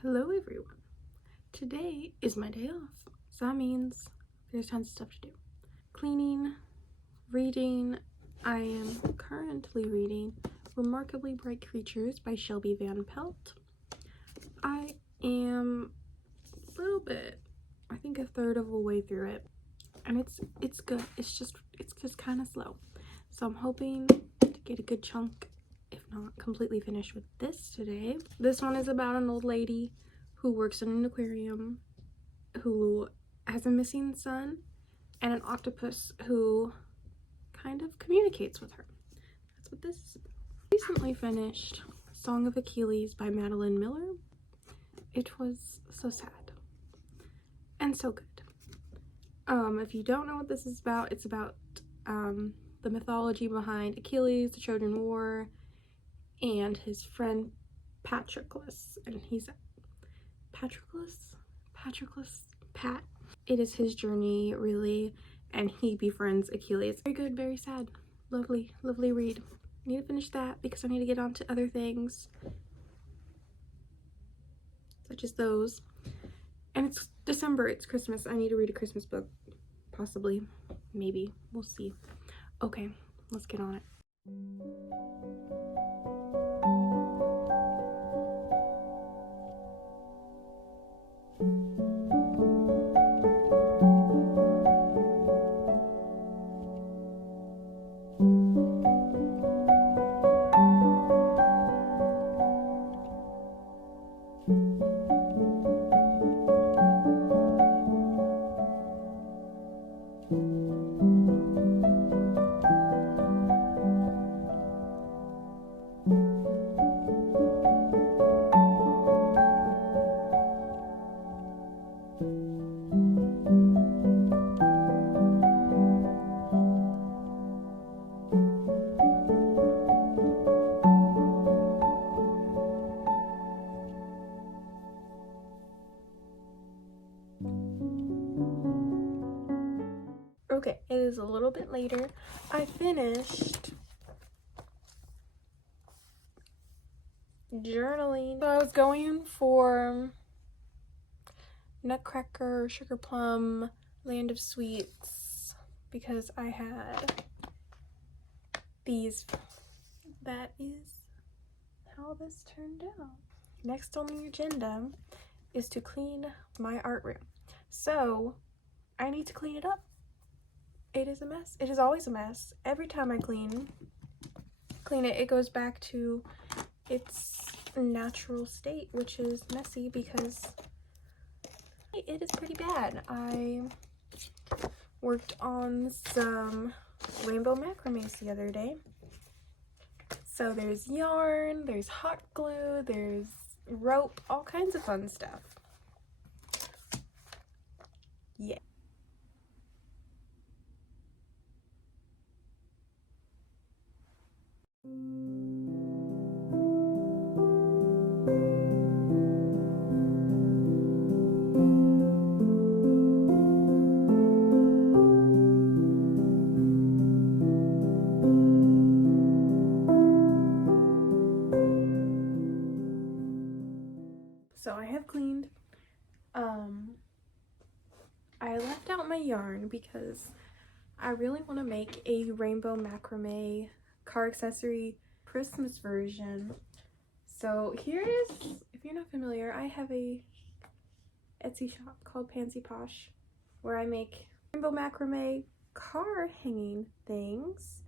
Hello everyone. Today is my day off, so that means there's tons of stuff to do. Cleaning, reading. I am currently reading Remarkably Bright Creatures by Shelby Van Pelt. I am a little bit, I think a third of the way through it, and it's good. It's just kind of slow, so I'm hoping to get a good chunk, if not completely finished with this today. This one is about an old lady who works in an aquarium who has a missing son and an octopus who kind of communicates with her. That's what this is about. Recently finished Song of Achilles by Madeline Miller. It was so sad and so good. If you don't know what this is about, it's about the mythology behind Achilles, the Trojan War, and his friend Patroclus, and he's Pat. It is his journey, really, and he befriends Achilles. Very good, very sad, lovely read. I need to finish that because I need to get on to other things, such as those. And it's December, it's Christmas. I need to read a Christmas book, possibly, maybe, we'll see. Okay, let's get on it. Okay, it is a little bit later. I finished journaling. So I was going for Nutcracker, Sugar Plum, Land of Sweets, because I had these. That is how this turned out. Next on the agenda is to clean my art room. So I need to clean it up. It is a mess. It is always a mess. Every time I clean it, it goes back to its natural state, which is messy because it is pretty bad. I worked on some rainbow macrames the other day. So there's yarn, there's hot glue, there's rope, all kinds of fun stuff. Yeah. So I have cleaned. I left out my yarn because I really want to make a rainbow macrame car accessory Christmas version. So here it is. If you're not familiar, I have a Etsy shop called Pansy Posh where I make rainbow macrame car hanging things.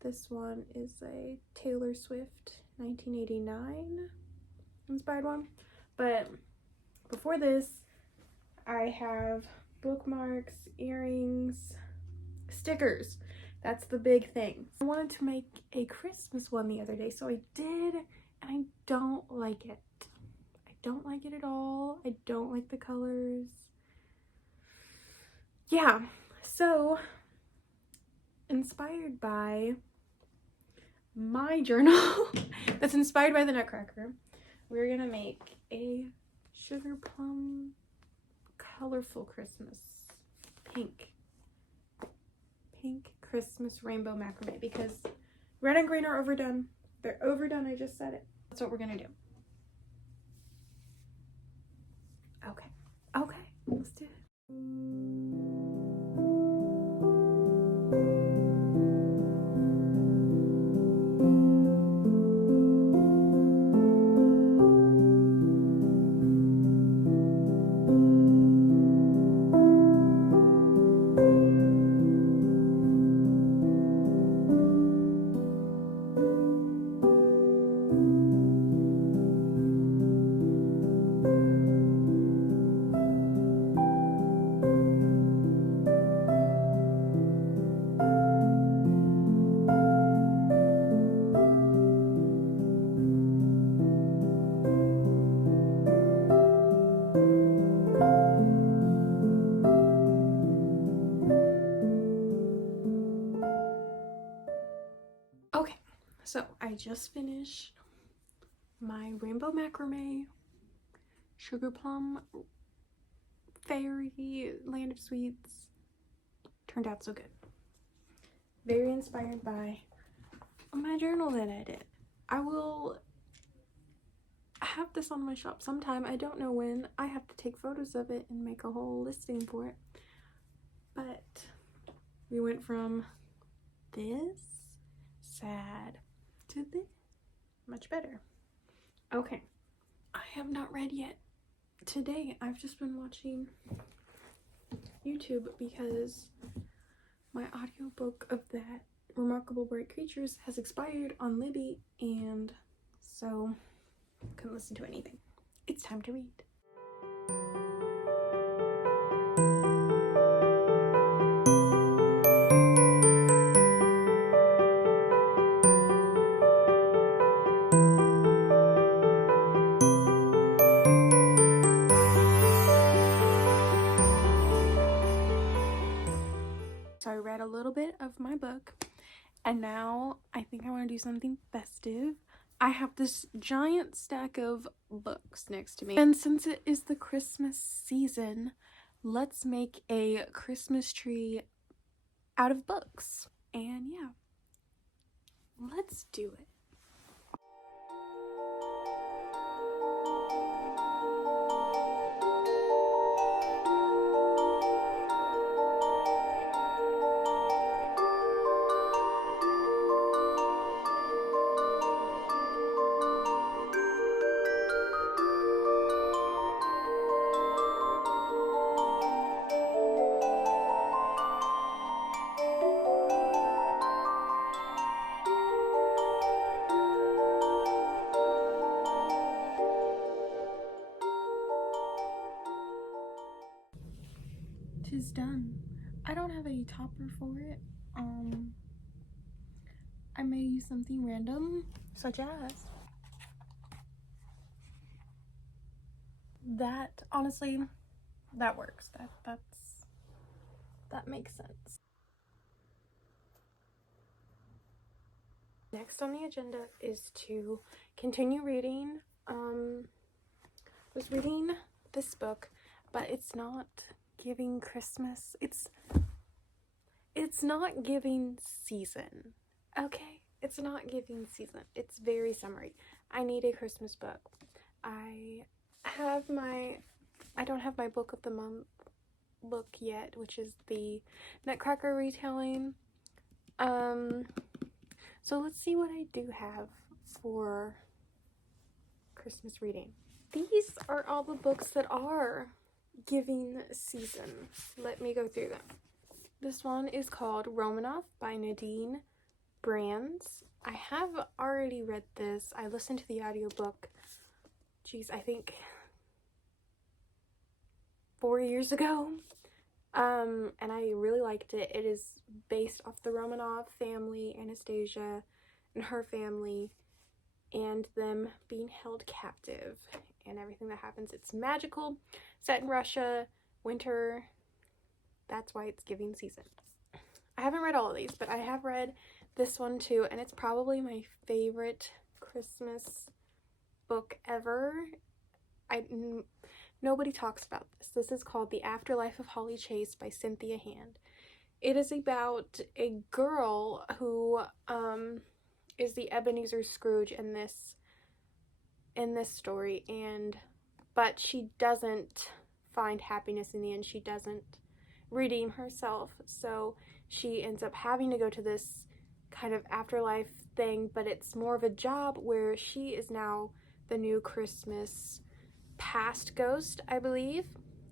This one is a Taylor Swift 1989 inspired one. But before this, I have bookmarks, earrings, stickers. That's the big thing. I wanted to make a Christmas one the other day, so I did, and I don't like it. I don't like it at all. I don't like the colors. Yeah, so inspired by my journal that's inspired by the Nutcracker, we're gonna make a sugar plum colorful Christmas pink pink Christmas rainbow macrame because red and green are overdone. They're overdone, I just said it. That's what we're gonna do. Okay, let's do it. Okay, so I just finished my rainbow macrame sugar plum fairy land of sweets. Turned out so good. Very inspired by my journal that I did. I will have this on my shop sometime. I don't know when. I have to take photos of it and make a whole listing for it. But we went from this sad to this much better. Okay, I have not read yet. Today I've just been watching YouTube because my audiobook of that Remarkable Bright Creatures has expired on Libby, and so couldn't listen to anything. It's time to read. So I read a little bit of my book, and now I think I want to do something festive. I have this giant stack of books next to me, and since it is the Christmas season, let's make a Christmas tree out of books. And yeah, let's do it. Tis done. I don't have a topper for it. I may use something random, such as that. Honestly, that works. That makes sense. Next on the agenda is to continue reading. I was reading this book, but it's not giving Christmas. It's not giving season. Okay? It's not giving season. It's very summery. I need a Christmas book. I don't have my book of the month book yet, which is the Nutcracker retelling. So let's see what I do have for Christmas reading. These are all the books that are giving season. Let me go through them. This one is called Romanoff by Nadine Brands. I have already read this. I listened to the audiobook, I think 4 years ago. And I really liked it. It is based off the Romanov family, Anastasia and her family, and them being held captive and everything that happens. It's magical, set in Russia, winter. That's why it's giving season. I haven't read all of these, but I have read this one too, and it's probably my favorite Christmas book ever. Nobody talks about this. This is called The Afterlife of Holly Chase by Cynthia Hand. It is about a girl who is the Ebenezer Scrooge in this story, but she doesn't find happiness in the end. She doesn't redeem herself, so she ends up having to go to this kind of afterlife thing, but it's more of a job where she is now the new Christmas past ghost, I believe,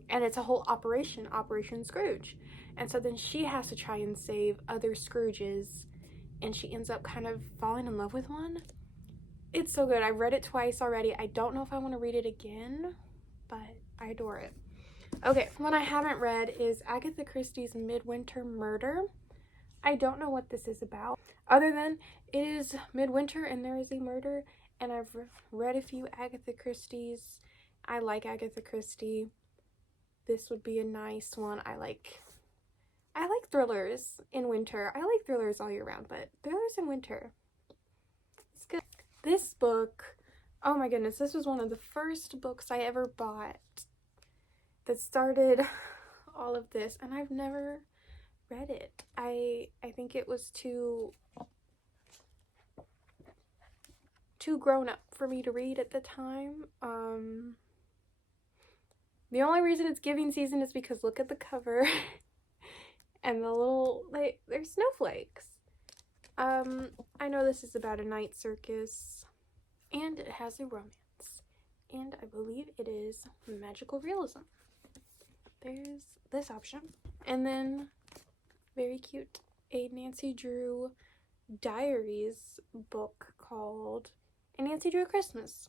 and it's a whole Operation Scrooge. And so then she has to try and save other Scrooges, and she ends up kind of falling in love with one. It's so good. I've read it twice already. I don't know if I want to read it again, but I adore it. Okay, one I haven't read is Agatha Christie's Midwinter Murder. I don't know what this is about, other than it is midwinter and there is a murder, and I've read a few Agatha Christie's. I like Agatha Christie. This would be a nice one. I like thrillers in winter. I like thrillers all year round, but thrillers in winter, it's good. This book, oh my goodness, this was one of the first books I ever bought that started all of this, and I've never read it. I think it was too grown up for me to read at the time. The only reason it's giving season is because look at the cover and the little, they're snowflakes. I know this is about a night circus, and it has a romance, and I believe it is magical realism. There's this option, and then very cute, a Nancy Drew Diaries book called A Nancy Drew Christmas.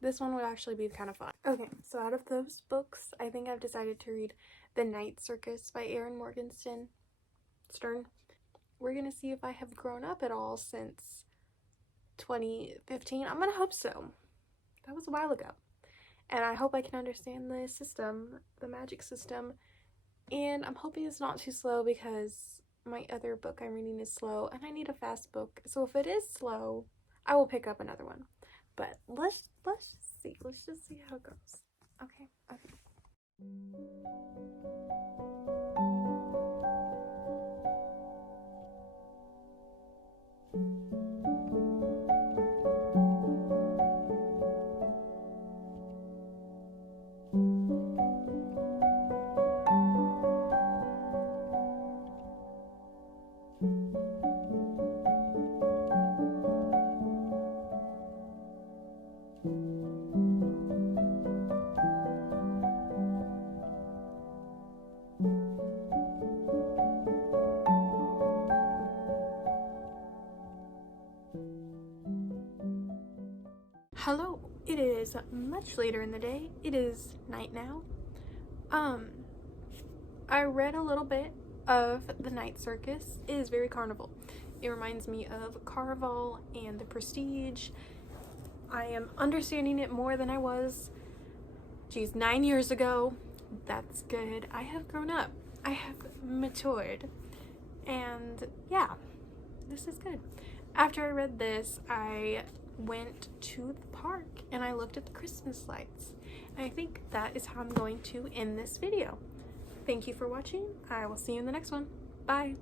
This one would actually be kind of fun. Okay, so out of those books, I think I've decided to read The Night Circus by Erin Morgenstern. We're gonna see if I have grown up at all since 2015. I'm gonna hope so. That was a while ago. And I hope I can understand the system, the magic system. And I'm hoping it's not too slow because my other book I'm reading is slow and I need a fast book. So if it is slow, I will pick up another one. But let's just see. Let's just see how it goes. Okay. Hello, it is much later in the day. It is night now. I read a little bit of The Night Circus. It is very carnival. It reminds me of Carnival and The Prestige. I am understanding it more than I was, 9 years ago. That's good. I have grown up. I have matured. And yeah, this is good. After I read this, I went to the park and I looked at the Christmas lights. And I think that is how I'm going to end this video. Thank you for watching. I will see you in the next one. Bye.